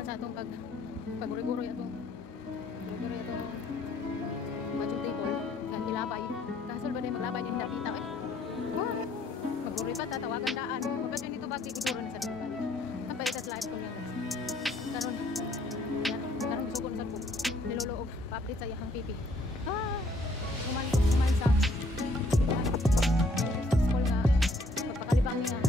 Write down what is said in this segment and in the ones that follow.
naman sa atong pag-guri-guri atong majud table kaya gilabay kasol ba din maglabay din dapita eh maguri pa tatawagan daan mabadyo nito ba siguro na sa lugar kapalitas live ko niya guys karon gusto ko na sa book niluluog pa-update sa iyang pipi kuman sa school nga pagpakalibang niya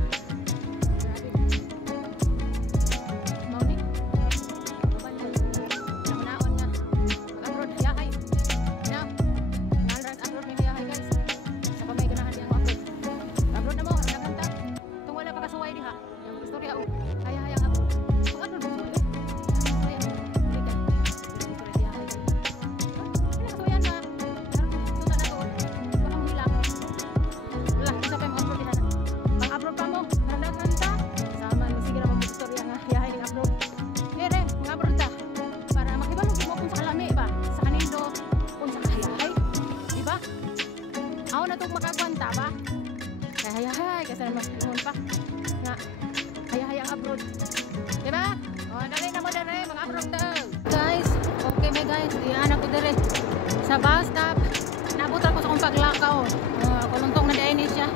hay kasi naman pinun pa nga hay ang abroad diba? Dali na mo dali mga abroad daw guys, okay may guys diyan ako dali sa bus stop nabutan ko sa kong paglakaw kuluntong na dahil siya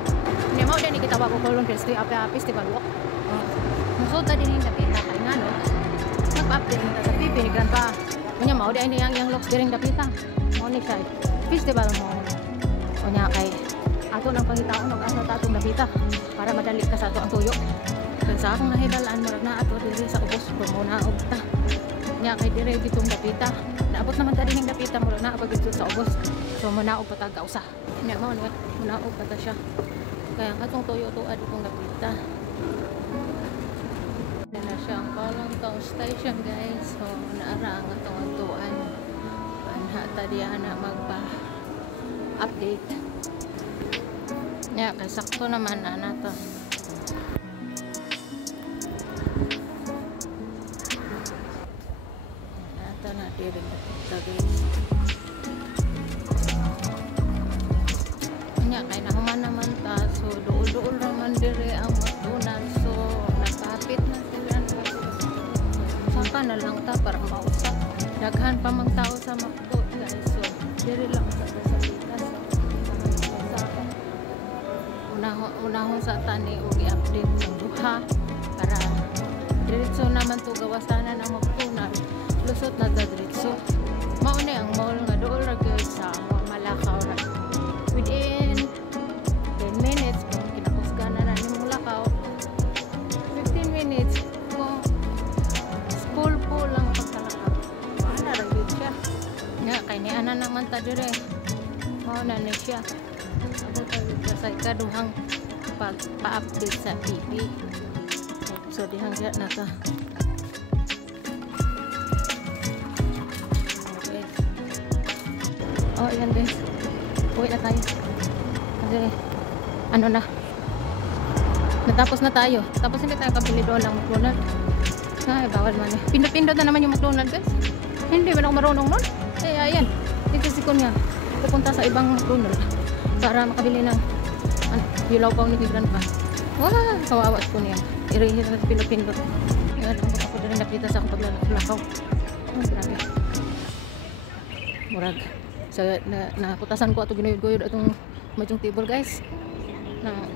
hindi mo din ikitawa ko kulong kasi api-apis di balwak musuta din yung dapita kaya nga no nagpa-update nita sa pipi ni Grandpa kanya mo dahil yung looks din dapita mo ni siya festival mo o niya kay ato nang pangitaon og asa tatong napita para madali ka sa ato ang tuyo kung sa akong nahibalaan murag na ato diri sa ubos ko mo na og ta nya kay dire ditong napita naabot naman ta dining napita murag na pag sa ubos so mo na og patag usa nya mo na og pata siya kaya katong tuyo to adtong napita na siya ang Palangkaw station guys so naara ang atong antuan anha ta diha na magpa update ya, kay sakto naman na nato. Nato na diri na guys. Nya kay nahuman naman ta so duol-duol naman diri ang McDonald's so nakapit na sila saka na lang ta para mausap. Daghan pa mang tao sa McDo guys so diri lang sa unahon sa tani og i-update sa duha para diretso naman to gawasanan ang magtunan lusot na ta diretso mao ni ang mall nga dool ra gyud sa Malakaw ra within 10 minutes kung kinakusganan na nimong Lakaw 15 minutes kung school po lang pagkalakaw ana ra gyud siya nga kay ni ana naman ta dire mao na ni siya sa ikaduhang pagpa-update sa TV so dihang siya na ta okay. Oh yan guys uwi na tayo kasi ano na natapos na tayo tapos hindi tayo kabili doon ng McDonald's ay bawal man eh pindot-pindot na naman yung McDonald's guys hindi man ako marunong nun eh ayan dito si Kunya pupunta sa ibang McDonald's para makabili ng hilaw pa ni Grandpa. Wah, kawawa ko niya. Irihin sa pindot-pindot. Yan, ako din napita sa akong paglakaw. Grabe. Murag. So, nakaputasan ko ato ginuyod-guyod atong majong table guys.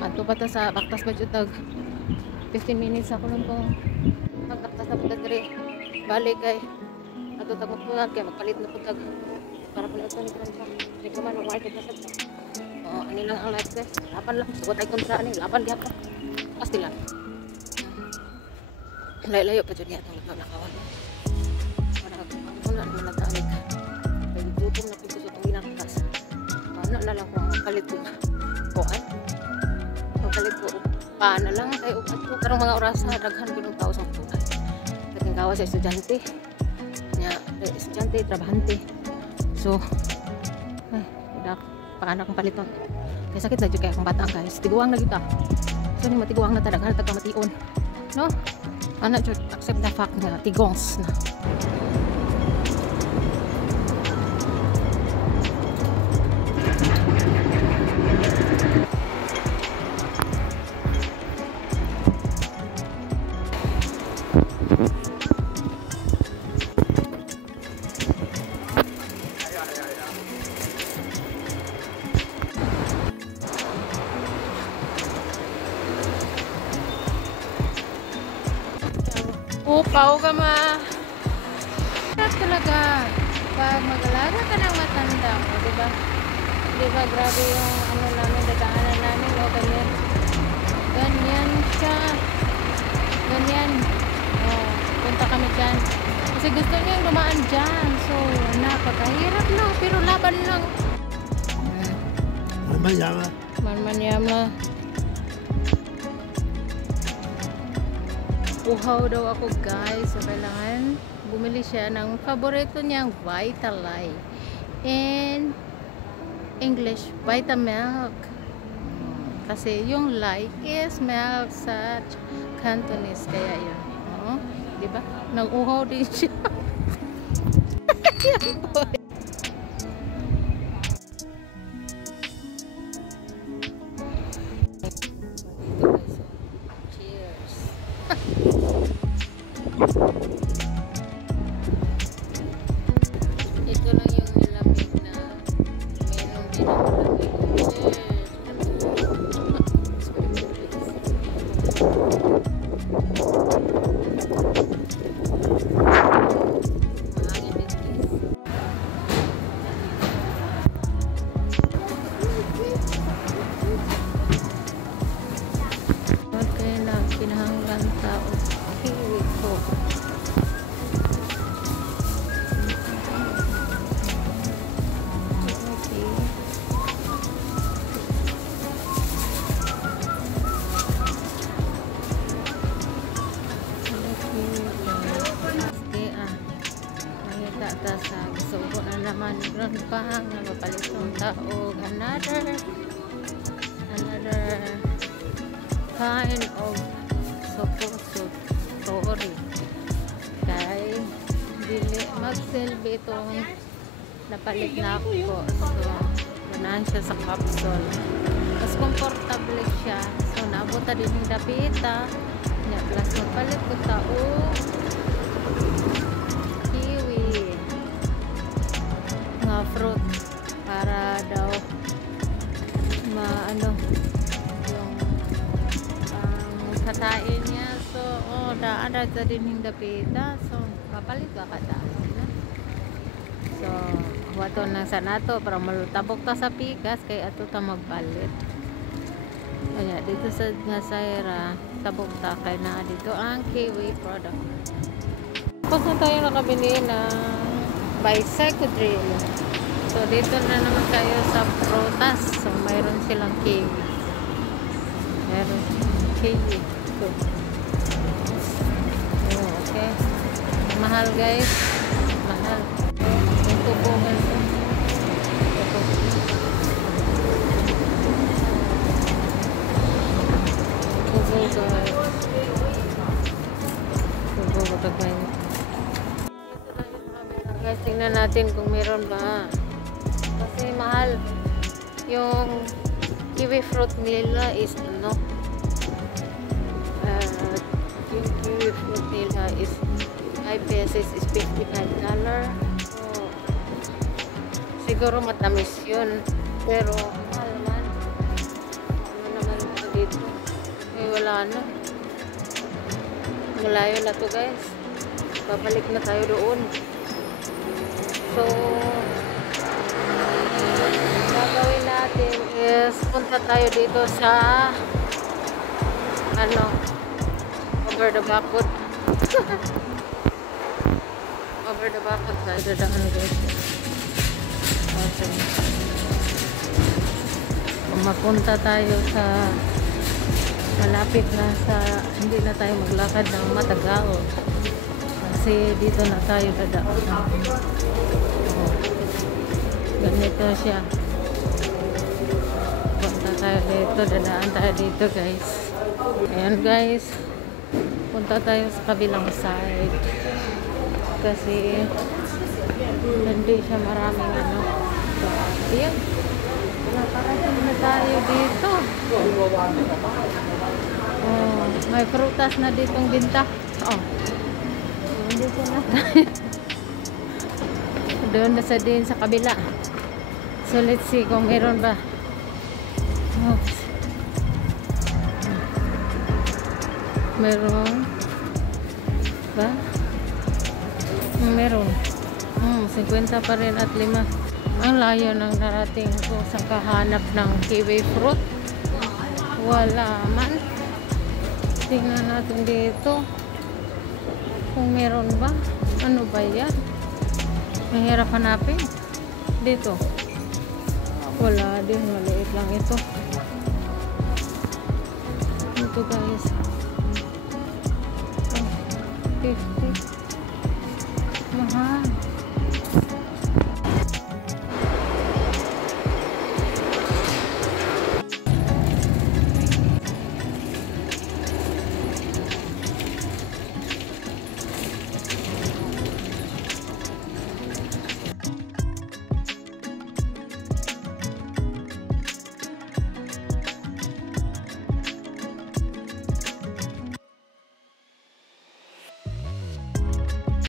Ato pa ta sa baktas ba tag 15 minutes ako lang kung magtaktas na punta diri. Balik kay ato tag magpunan kay magpalit na puntag para pala ito ni Grandpa. Hindi ka man market na sa ano lang ang life guys laban lang sugot ay kontra ni laban diha pa pasti lang layo-layo pa dyan itong nakawan wala naman nagtaamig kaya gutom na pito sa itong ginangkas paano na lang kung kalit ko kuhan kung kalit ko paano lang kayo ito karong mga oras na daghan pinong tao sa kuhan kating kawa sa estudyante estudyante, trabahante so ay, pakana kong paliton kaya sakit na dyan kaya akong batang guys tiguang na kita so ni matiguang na talaga tagkamation no ana dyan accept the fact na tigongs na Trabaho ka ma. Talaga. Pag mag-alaga ka ng matanda, o, diba? Diba, grabe yung ano namin, dadaanan namin, o, ganyan. Ganyan siya. Ganyan. O, punta kami dyan. Kasi gusto niya dumaan dyan. So, napakahirap lang, pero laban lang. Manmanyama. Manmanyama. Uhaw daw ako guys. So, kailangan bumili siya ng paborito niyang Vitalite. In English, Vitamilk. Kasi yung like is milk sa Cantonese. Kaya yun. Oh, diba? Nag-uhaw din siya. Cheers. Ito lang yung nilamig na meron din ang malamig. Mahangin din guys. Okay na, pinahanglan tao. Kiwi ko. Sa gusto na naman ron pa nga mapalitong tao another kind of suppository kay dili magsilbi itong napalit na ako so ganahan siya sa capsule mas comfortable siya so naabot din yung dapita niya plus magpalit ko tao fruit para daw maano yung katain niya so daada sa din yung dapita so mapalit ba kada so wato nang sanato para malutabok ta sa pikas kay ato ta magpalit kaya dito sa Nasayra tabok ta kay na dito ang Kiwi product tapos na tayo nakabili ng Bicycodrill. So, dito na naman tayo sa prutas. So, mayroon silang kiwi. Mayroon kiwi. So, okay. Mahal guys. Mahal. Yung tubungan ko. Tubo guys. Tubo ko ito guys. Guys, tingnan natin kung meron ba. Kasi mahal. Yung kiwi fruit nila is ano? Yung kiwi fruit nila is 5 pesos is $55. So, siguro matamis yun. Pero mahal naman. Ano naman ito dito? Eh, wala na. Malayo na to guys. Babalik na tayo doon. So, gagawin natin is punta tayo dito sa ano, over the bakod. Over the bakod tayo dadaan guys. Okay. Kung mapunta tayo sa malapit na sa hindi na tayo maglakad ng matagal kasi dito na tayo dadaan. Ganito siya. Punta tayo dito, dadaan tayo dito guys. Ayan guys. Punta tayo sa kabilang side. Kasi hindi siya maraming ano. So, ayan. Nakarating na tayo dito. Oh, may prutas na ditong binta. Oh. Dito na tayo. Doon na sa din sa kabila. So let's see kung meron ba. Oops. Meron ba? Meron. 50 pa rin at 5. Ang layo ng narating ko sa kahanap ng kiwi fruit. Wala man. Tingnan natin dito. Kung meron ba. Ano ba yan? Mahirap hanapin. Dito. Wala din. Maliit lang ito. Ito guys. 50.